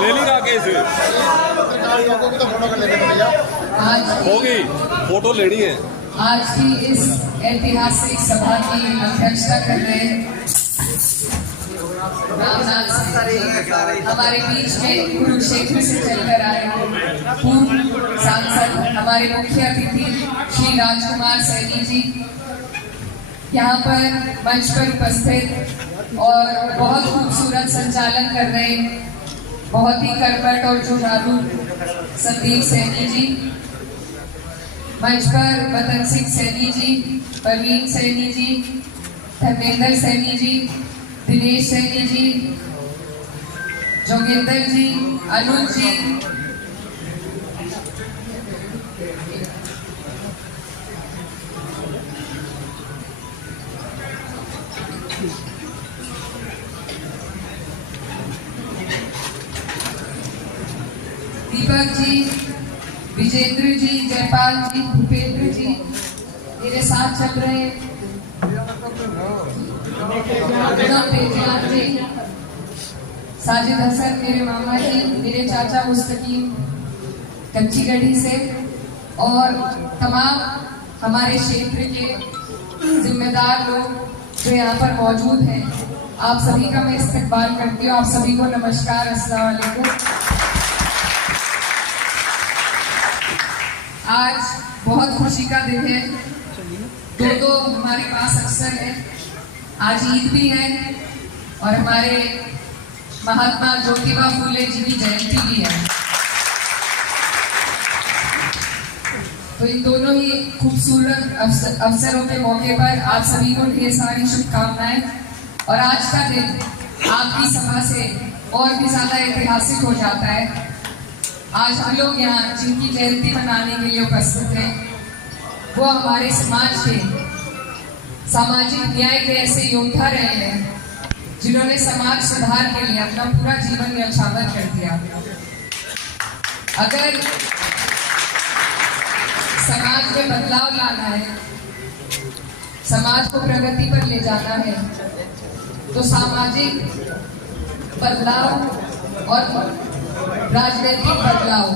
ले ली राकेश होगी फोटो लेनी है। आज की इस ऐतिहासिक सभा की अध्यक्षता कर रहे रामनाथ सिंह हमारे बीच में कुरुक्षेत्र से चलकर आए पूर्व सांसद हमारे मुख्य अतिथि श्री राजकुमार सैनी जी यहाँ पर मंच पर उपस्थित और बहुत खूबसूरत संचालन कर रहे बहुत ही कर्मठ और जुझारू संदीप सैनी जी, मंच पर मदन सिंह सैनी जी, परवीन सैनी जी, धर्मेंद्र सैनी जी, दिनेश सैनी जी, जोगिंदर जी, अनुज जी, दीपक जी, विजेंद्र जी, जयपाल जी, भूपेंद्र जी मेरे साथ चल रहे हैं, साजिद हसन मेरे मामा जी, मेरे चाचा मुस्तकीम कच्ची गढ़ी से और तमाम हमारे क्षेत्र के जिम्मेदार लोग जो यहाँ पर मौजूद हैं, आप सभी का मैं इस्तकबाल करती हूँ। आप सभी को नमस्कार, अस्सलाम वालेकुम। आज बहुत खुशी का दिन है, दो हमारे पास अवसर है। आज ईद भी है और हमारे महात्मा ज्योतिबा फूले जी की जयंती भी है, तो इन दोनों ही खूबसूरत अवसरों के मौके पर आप सभी को ढेर सारी शुभकामनाएं। और आज का दिन आपकी सभा से और भी ज्यादा ऐतिहासिक हो जाता है। आज हम लोग यहाँ जिनकी जयंती मनाने के लिए उपस्थित हैं, वो हमारे समाज के सामाजिक न्याय के ऐसे योद्धा रहे हैं जिन्होंने समाज सुधार के लिए अपना पूरा जीवन न्यौछावर कर दिया। अगर समाज में बदलाव लाना है, समाज को प्रगति पर ले जाना है, तो सामाजिक बदलाव और राजनीतिक बदलाव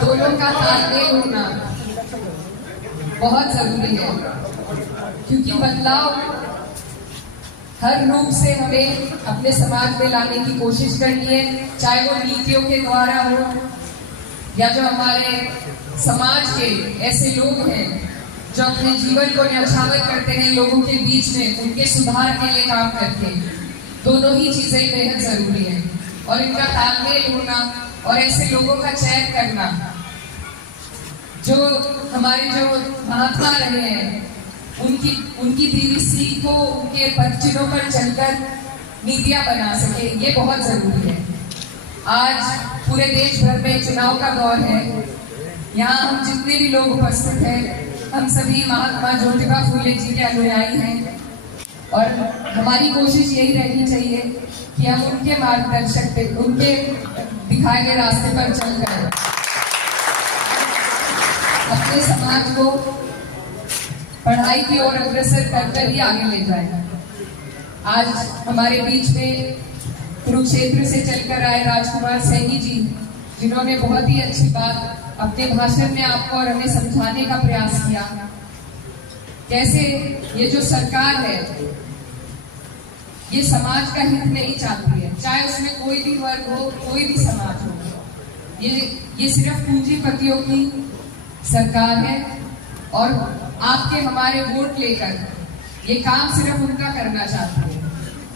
दोनों का तालमेल होना बहुत जरूरी है, क्योंकि बदलाव हर रूप से हमें अपने समाज में लाने की कोशिश करनी है, चाहे वो नीतियों के द्वारा हो या जो हमारे समाज के ऐसे लोग हैं जो अपने जीवन को न्यौछावर करते हैं लोगों के बीच में, उनके सुधार के लिए काम करते हैं। दोनों ही चीजें बेहद जरूरी है और इनका तालमेल होना और ऐसे लोगों का चयन करना जो हमारे जो महात्मा रहे हैं, उनकी दी हुई सीख को उनके पदचिन्हों पर चलकर नीतियां बना सके, ये बहुत जरूरी है। आज पूरे देश भर में चुनाव का दौर है, यहाँ हम जितने भी लोग उपस्थित हैं, हम सभी महात्मा ज्योतिबा फूले जी के अनुयायी हैं और हमारी कोशिश यही रहनी चाहिए कि हम उनके मार्गदर्शक पे, उनके दिखाए गए रास्ते पर चलकर अपने समाज को पढ़ाई की ओर अग्रसर करकर ही आगे ले जाए। आज हमारे बीच में कुरुक्षेत्र से चलकर आए राजकुमार सैनी जी, जिन्होंने बहुत ही अच्छी बात अपने भाषण में आपको और हमें समझाने का प्रयास किया। कैसे ये जो सरकार है ये समाज का हित नहीं चाहती है, चाहे उसमें कोई भी वर्ग हो, कोई भी समाज हो। ये सिर्फ पूंजीपतियों की सरकार है और आपके हमारे वोट लेकर ये काम सिर्फ उनका करना चाहती है।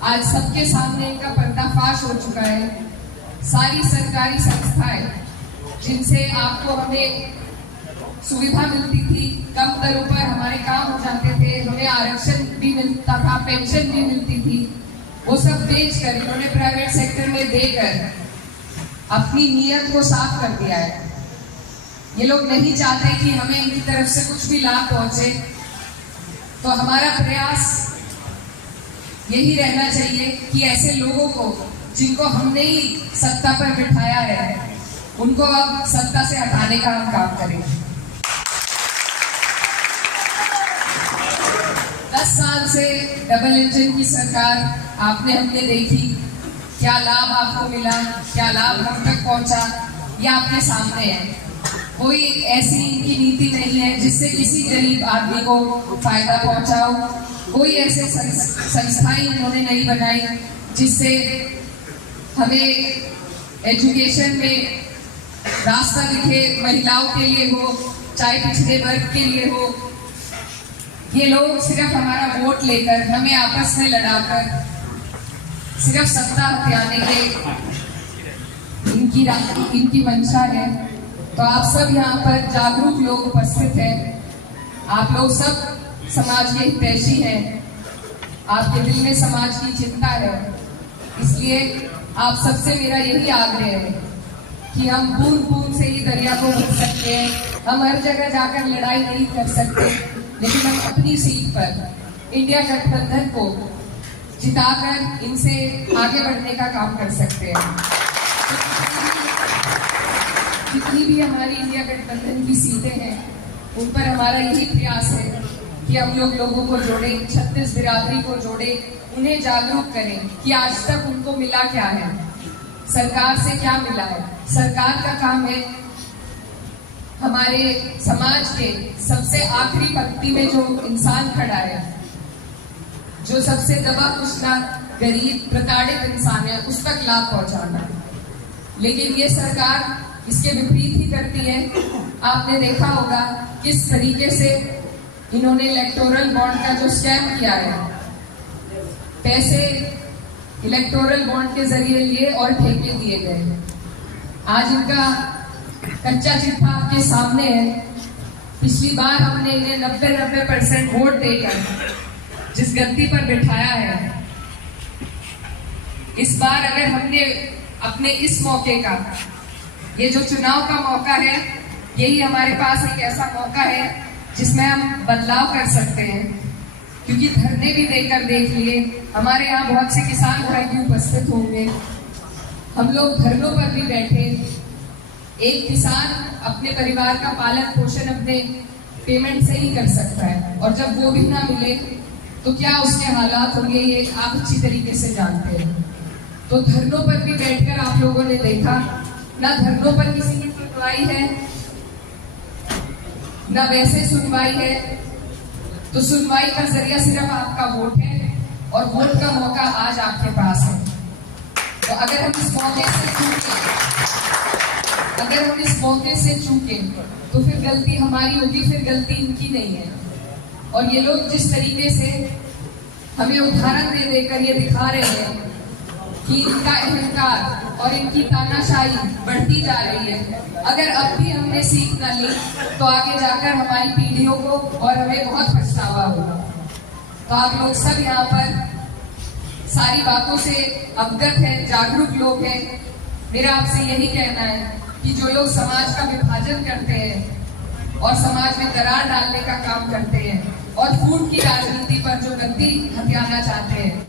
आज सबके सामने इनका पर्दाफाश हो चुका है। सारी सरकारी संस्थाएं जिनसे आपको हमें सुविधा मिलती थी, कम दरों पर हमारे काम हो जाते थे, हमें आरक्षण भी मिलता था, पेंशन भी मिलती थी, वो सब बेचकर इन्होंने प्राइवेट सेक्टर में देकर अपनी नीयत को साफ कर दिया है। ये लोग नहीं चाहते कि हमें इनकी तरफ से कुछ भी लाभ पहुंचे, तो हमारा प्रयास यही रहना चाहिए कि ऐसे लोगों को जिनको हमने ही सत्ता पर बिठाया है, उनको अब सत्ता से हटाने का हम काम करें। 10 साल से डबल इंजन की सरकार आपने हमने देखी, क्या लाभ आपको मिला, क्या लाभ हम तक पहुंचा, ये आपके सामने है। कोई ऐसी इनकी नीति नहीं है जिससे किसी गरीब आदमी को फायदा पहुंचा हो। कोई ऐसे संस्थाएं इन्होंने नहीं बनाई जिससे हमें एजुकेशन में रास्ता दिखे, महिलाओं के लिए हो चाहे पिछड़े वर्ग के लिए हो। ये लोग सिर्फ हमारा वोट लेकर, हमें आपस में लड़ाकर सिर्फ सत्ता हथियाने के इनकी मंशा है। तो आप सब यहाँ पर जागरूक लोग उपस्थित हैं, आप लोग सब समाज के हितैषी हैं, आपके दिल में समाज की चिंता है। इसलिए आप सबसे मेरा यही आग्रह है कि हम बूंद बूंद से ही दरिया को भर सकते हैं। हम हर जगह जाकर लड़ाई नहीं कर सकते, लेकिन हम अपनी सीट पर इंडिया गठबंधन को जिताकर इनसे आगे बढ़ने का काम कर सकते हैं। जितनी भी हमारी इंडिया गठबंधन की सीटें हैं, उन पर हमारा यही प्रयास है कि हम लोगों को जोड़े, 36 बिरादरी को जोड़े, उन्हें जागरूक करें कि आज तक उनको मिला क्या है, सरकार से क्या मिला है। सरकार का काम है हमारे समाज के सबसे आखिरी पंक्ति में जो इंसान खड़ा है, जो सबसे दबा कुचला गरीब प्रताड़ित इंसान है, उस तक लाभ पहुंचाना। लेकिन ये सरकार इसके विपरीत ही करती है। आपने देखा होगा किस तरीके से इन्होंने इलेक्टोरल बॉन्ड का जो स्कैम किया है, पैसे इलेक्टोरल बॉन्ड के जरिए लिए और ठेके दिए गए। आज इनका कच्चा चिट्ठा आपके सामने है। पिछली बार हमने इन्हें 90% वोट देकर जिस गद्दी पर बिठाया है, इस बार अगर हमने अपने इस मौके का, ये जो चुनाव का मौका है, यही हमारे पास एक ऐसा मौका है जिसमें हम बदलाव कर सकते हैं। क्योंकि धरने भी देकर देख लिए, हमारे यहाँ बहुत से किसान भाई भी उपस्थित होंगे, हम लोग धरनों पर भी बैठे। एक किसान अपने परिवार का पालन पोषण अपने पेमेंट से ही कर सकता है, और जब वो भी ना मिले तो क्या उसके हालात होंगे, ये आप अच्छी तरीके से जानते हैं। तो धरनों पर भी बैठकर आप लोगों ने देखा, ना धरनों पर किसी की सुनवाई है, ना वैसे सुनवाई है। तो सुनवाई का जरिया सिर्फ आपका वोट है, और वोट का मौका आज आपके पास है। तो अगर हम इस मौके से चूके तो फिर गलती हमारी होगी, फिर गलती इनकी नहीं है। और ये लोग जिस तरीके से हमें उदाहरण दे देकर ये दिखा रहे हैं कि इनका अहंकार और इनकी तानाशाही बढ़ती जा रही है, अगर अब भी हमने सीख न ली तो आगे जाकर हमारी पीढ़ियों को और हमें बहुत पछतावा होगा। तो आप लोग सब यहाँ पर सारी बातों से अवगत हैं, जागरूक लोग हैं। मेरा आपसे यही कहना है कि जो लोग समाज का विभाजन करते हैं और समाज में दरार डालने का काम करते हैं और फूट की राजनीति पर जो गद्दी हथियाना चाहते हैं,